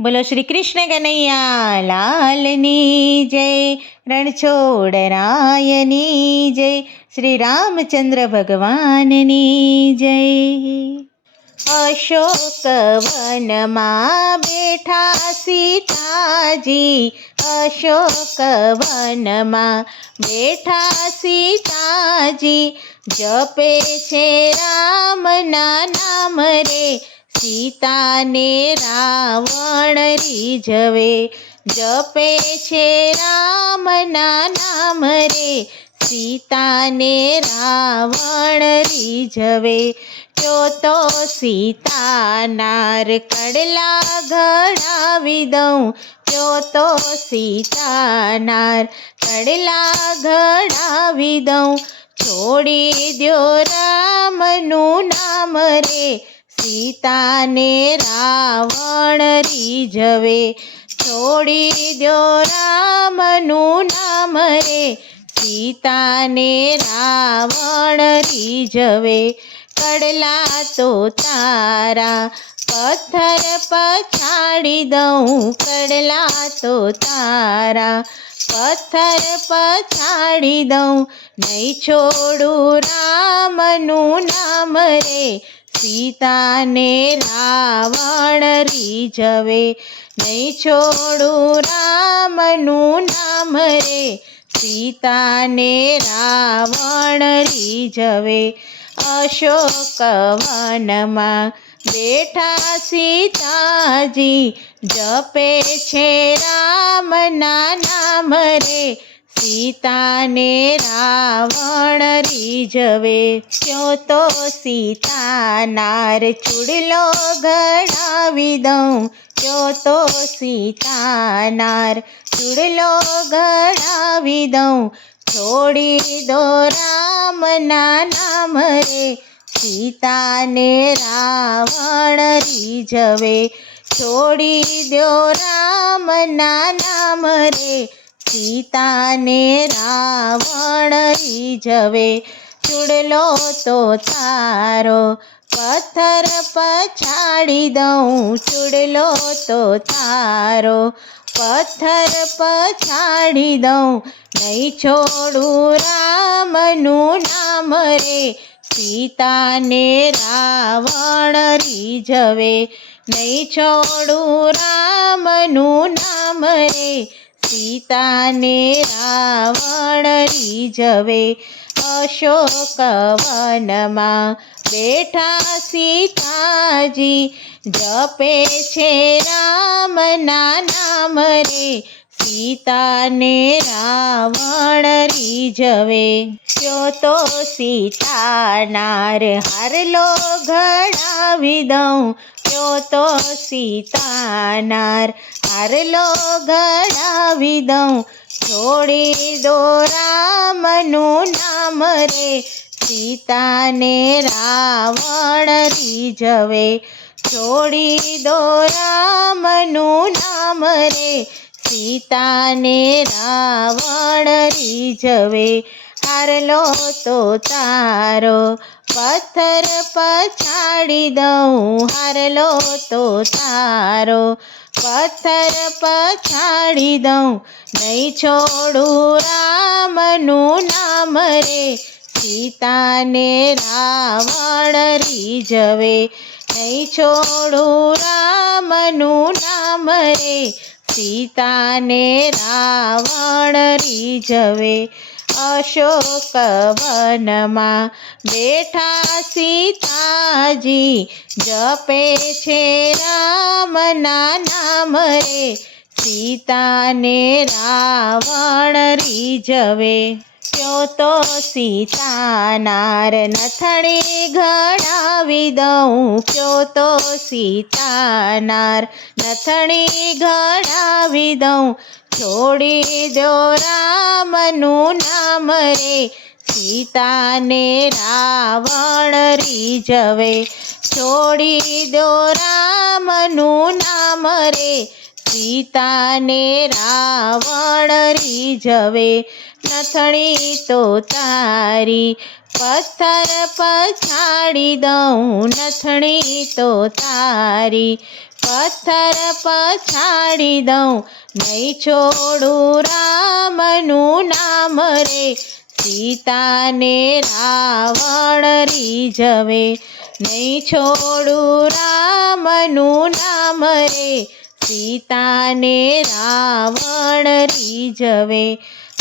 બોલો શ્રી કૃષ્ણ કનૈયા, લાલની જય રણછોડરાયની જય શ્રી રામચંદ્ર ભગવાનની જય. અશોક વનમાં બેઠા સીતાજી અશોક વનમાં બેઠા સીતાજી, જપે છે રામના નામ રે સીતાને રાવણ રીઝવે, જપે છે રામના નામ રે. સીતાને રાવણ રીઝવે, જો તો સીતાનાર કડલા ઘડાવી દઉં. જો તો સીતાનાર કડલા ઘડાવી દઉં. છોડી દો રામનું નામ રે. સીતાને રાવણ રીઝવે, છોડી દ્યો રામનું નામ રે. સીતાને રાવણ રીઝવે, કડલા તો તારા પથ્થર પછાડી દઉં. કડલા તો તારા પથ્થર પછાડી દઉં. નહીં છોડું રામનું નામ રે. સીતાને રાવણ રીઝવે. નહીં છોડું રામનું નામ રે. સીતાને રાવણ રીઝવે. અશોક વનમાં બેઠા સીતાજી, જપે છે રામના નામ રે. સીતાને રાવણ રીઝવે ક્યો તો સીતાનાર ચૂડલો ઘડાવી દઉં. ક્યો તો સીતાનાર ચૂડલો ઘડાવી દઉં. છોડી દો રામના નામ રે, સીતાને રાવણ રીઝવે. છોડી દો રામના નામ રે સીતાને રાવણ રીઝવે ચૂડલો તો તારો પથ્થર પછાડી દઉં. ચૂડલો તો તારો પથ્થર પછાડી દઉં. નહીં છોડું રામનું નામ રે. સીતાને રાવણ રીઝવે નહીં છોડું રામનું નામ રે. સીતાને રાવણ રીઝવે અશોક વનમાં બેઠા સીતાજી જપે છે રામના નામ રે સીતાને રાવણ રીજવે જો તો સીતાનાર હારલો ઘડાવી દઉં. જો તો સીતાનાર હારલો ઘડાવી દઉં. છોડી દો રામનું નામ રે, સીતાને રાવણ રીજવે છોડી દો રામનું નામ રે સીતાને રાવણ રીઝવે, હારલો તો તારો પથ્થર પછાડી દઉં, હારલો તો તારો પથ્થર પછાડી દઉં. નહીં છોડું રામનું નામ રે, સીતાને રાવણ રીઝવે. નહીં છોડું રામનું નામ રે સીતાને રાવણ રીઝવે, અશોક વનમાં બેઠા સીતાજી જપે છે રામના નામ રે સીતાને રાવણ રીઝવે. ક્યો તો સીતાનાર નથણી ઘડાવી દઉં. ક્યો તો સીતાનાર નથણી ઘડાવી દઉં. છોડી દો રામનું નામ રે. સીતાને રાવણ રીજવે છોડી દો રામનું નામ રે. સીતાને રાવણ રીઝવે. નથણી તો તારી પથ્થર પછાડી દઉં. નથણી તો તારી પથ્થર પછાડી દઉં. નહીં છોડું રામનું નામ રે. સીતાને રાવણ રીઝવે. નહીં છોડું રામનું નામ રે. સીતાને રાવણ રીઝવે.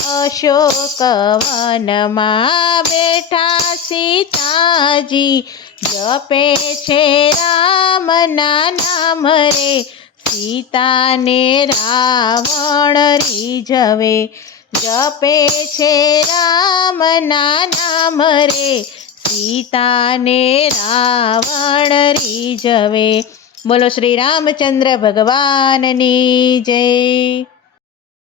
અશોક વનમાં બેઠા સીતાજી, જપે છે રામના નામ રે. સીતાને રાવણ રીઝવે, જપે છે રામના નામ રે. સીતાને રાવણ રીઝવે. બોલો શ્રી રામચંદ્ર ભગવાનની જય.